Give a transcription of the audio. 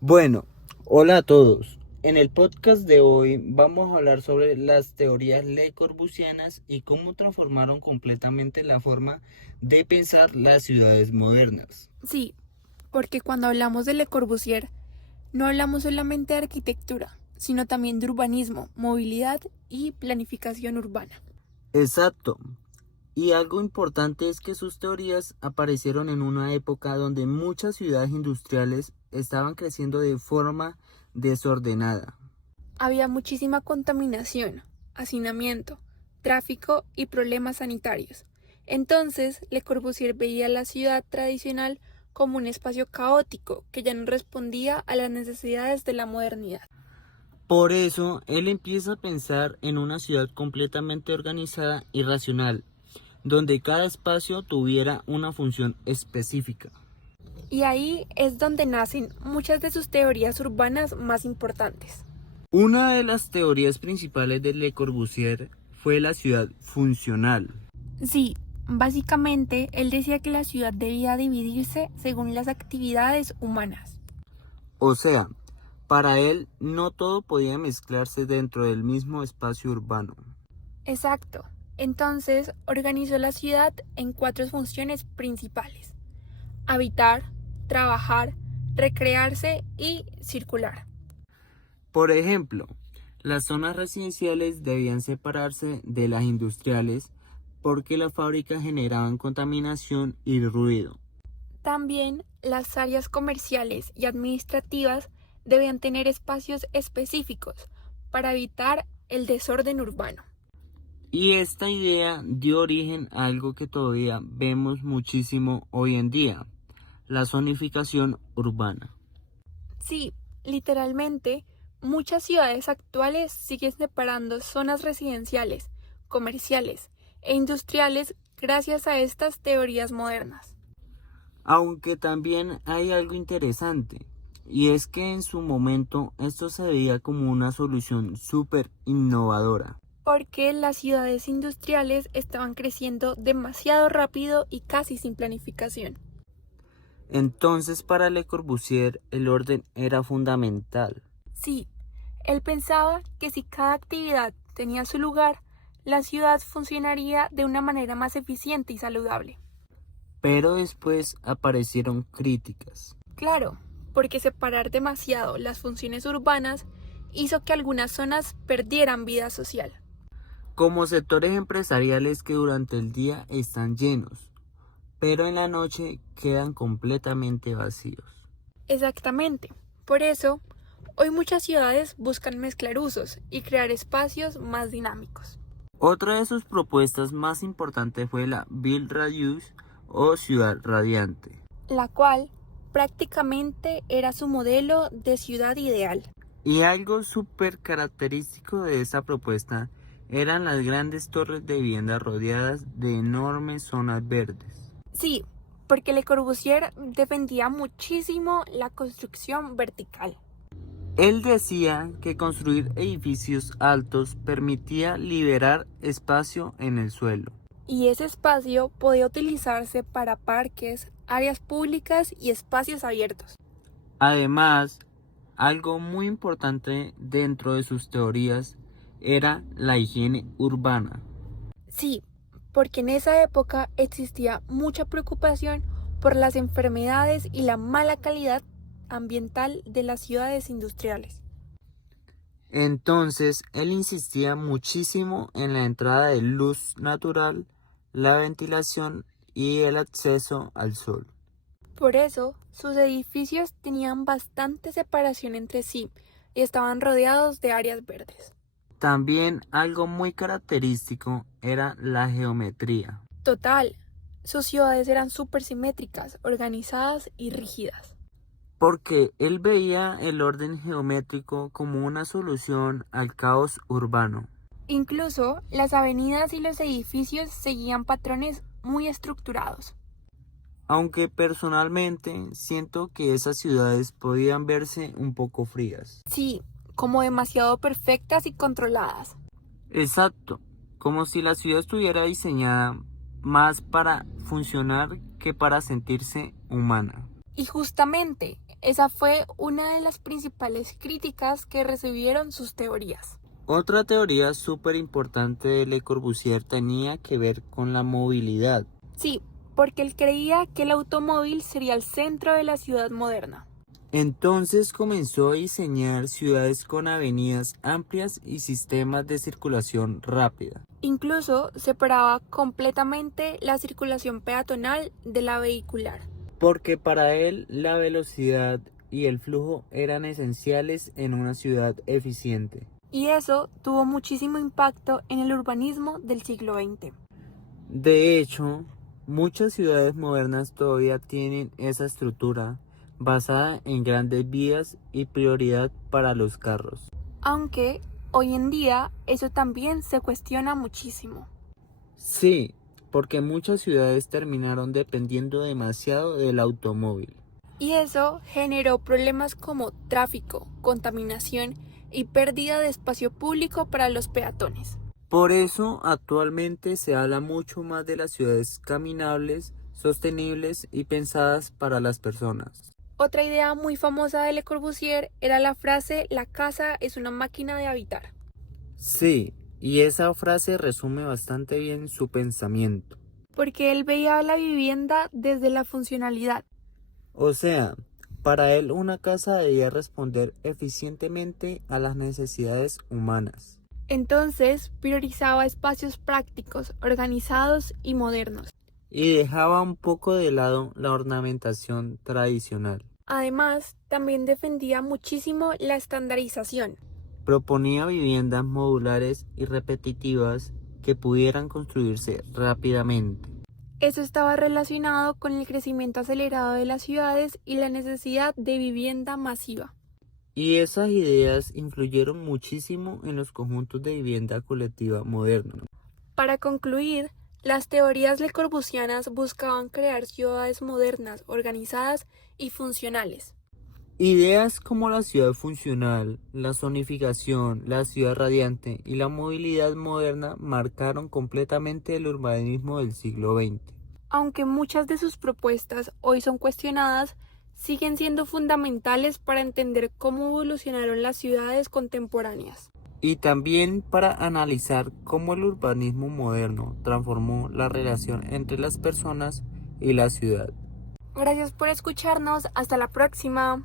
Bueno, hola a todos. En el podcast de hoy vamos a hablar sobre las teorías Le Corbusianas y cómo transformaron completamente la forma de pensar las ciudades modernas. Sí, porque cuando hablamos de Le Corbusier, no hablamos solamente de arquitectura, sino también de urbanismo, movilidad y planificación urbana. Exacto. Y algo importante es que sus teorías aparecieron en una época donde muchas ciudades industriales estaban creciendo de forma desordenada. Había muchísima contaminación, hacinamiento, tráfico y problemas sanitarios. Entonces, Le Corbusier veía la ciudad tradicional como un espacio caótico que ya no respondía a las necesidades de la modernidad. Por eso, él empieza a pensar en una ciudad completamente organizada y racional, donde cada espacio tuviera una función específica. Y ahí es donde nacen muchas de sus teorías urbanas más importantes. Una de las teorías principales de Le Corbusier fue la ciudad funcional. Sí, básicamente él decía que la ciudad debía dividirse según las actividades humanas. O sea, para él no todo podía mezclarse dentro del mismo espacio urbano. Exacto. Entonces organizó la ciudad en cuatro funciones principales: habitar, trabajar, recrearse y circular. Por ejemplo, las zonas residenciales debían separarse de las industriales porque las fábricas generaban contaminación y ruido. También las áreas comerciales y administrativas debían tener espacios específicos para evitar el desorden urbano. Y esta idea dio origen a algo que todavía vemos muchísimo hoy en día, la zonificación urbana. Sí, literalmente, muchas ciudades actuales siguen separando zonas residenciales, comerciales e industriales gracias a estas teorías modernas. Aunque también hay algo interesante, y es que en su momento esto se veía como una solución súper innovadora. Porque las ciudades industriales estaban creciendo demasiado rápido y casi sin planificación. Entonces para Le Corbusier el orden era fundamental. Sí, él pensaba que si cada actividad tenía su lugar, la ciudad funcionaría de una manera más eficiente y saludable. Pero después aparecieron críticas. Claro, porque separar demasiado las funciones urbanas hizo que algunas zonas perdieran vida social. Como sectores empresariales que durante el día están llenos, pero en la noche quedan completamente vacíos. Exactamente. Por eso, hoy muchas ciudades buscan mezclar usos y crear espacios más dinámicos, Otra de sus propuestas más importantes fue la Ville Radius o Ciudad Radiante. la cual prácticamente era su modelo de ciudad ideal. Y algo súper característico de esa propuesta eran las grandes torres de vivienda rodeadas de enormes zonas verdes. Sí, porque Le Corbusier defendía muchísimo la construcción vertical. Él decía que construir edificios altos permitía liberar espacio en el suelo. Y ese espacio podía utilizarse para parques, áreas públicas y espacios abiertos. Además, algo muy importante dentro de sus teorías era la higiene urbana. Sí, porque en esa época existía mucha preocupación por las enfermedades y la mala calidad ambiental de las ciudades industriales. Entonces, él insistía muchísimo en la entrada de luz natural, la ventilación y el acceso al sol. Por eso, sus edificios tenían bastante separación entre sí y estaban rodeados de áreas verdes. También algo muy característico era la geometría, Total, sus ciudades eran súper simétricas, organizadas y rígidas. porque él veía el orden geométrico como una solución al caos urbano. Incluso las avenidas y los edificios seguían patrones muy estructurados. Aunque personalmente siento que esas ciudades podían verse un poco frías. Sí, como demasiado perfectas y controladas. Exacto, como si la ciudad estuviera diseñada más para funcionar que para sentirse humana. Y justamente Esa fue una de las principales críticas que recibieron sus teorías. Otra teoría súper importante de Le Corbusier tenía que ver con la movilidad. Sí, porque él creía que el automóvil sería el centro de la ciudad moderna. Entonces comenzó a diseñar ciudades con avenidas amplias y sistemas de circulación rápida. Incluso separaba completamente la circulación peatonal de la vehicular. Porque para él la velocidad y el flujo eran esenciales en una ciudad eficiente. Y eso tuvo muchísimo impacto en el urbanismo del siglo XX. De hecho, muchas ciudades modernas todavía tienen esa estructura basada en grandes vías y prioridad para los carros. Aunque hoy en día eso también se cuestiona muchísimo. Sí, porque muchas ciudades terminaron dependiendo demasiado del automóvil. Y eso generó problemas como tráfico, contaminación y pérdida de espacio público para los peatones. Por eso actualmente se habla mucho más de las ciudades caminables, sostenibles y pensadas para las personas. Otra idea muy famosa de Le Corbusier era la frase "la casa es una máquina de habitar", Sí, y esa frase resume bastante bien su pensamiento. porque él veía la vivienda desde la funcionalidad. O sea, para él una casa debía responder eficientemente a las necesidades humanas. Entonces priorizaba espacios prácticos, organizados y modernos. Y dejaba un poco de lado la ornamentación tradicional. Además, también defendía muchísimo la estandarización. Proponía viviendas modulares y repetitivas que pudieran construirse rápidamente. Eso estaba relacionado con el crecimiento acelerado de las ciudades y la necesidad de vivienda masiva. Y esas ideas influyeron muchísimo en los conjuntos de vivienda colectiva modernos. Para concluir, las teorías lecorbusianas buscaban crear ciudades modernas, organizadas y funcionales. Ideas como la ciudad funcional, la zonificación, la ciudad radiante y la movilidad moderna marcaron completamente el urbanismo del siglo XX. Aunque muchas de sus propuestas hoy son cuestionadas, siguen siendo fundamentales para entender cómo evolucionaron las ciudades contemporáneas. Y también para analizar cómo el urbanismo moderno transformó la relación entre las personas y la ciudad. Gracias por escucharnos, hasta la próxima.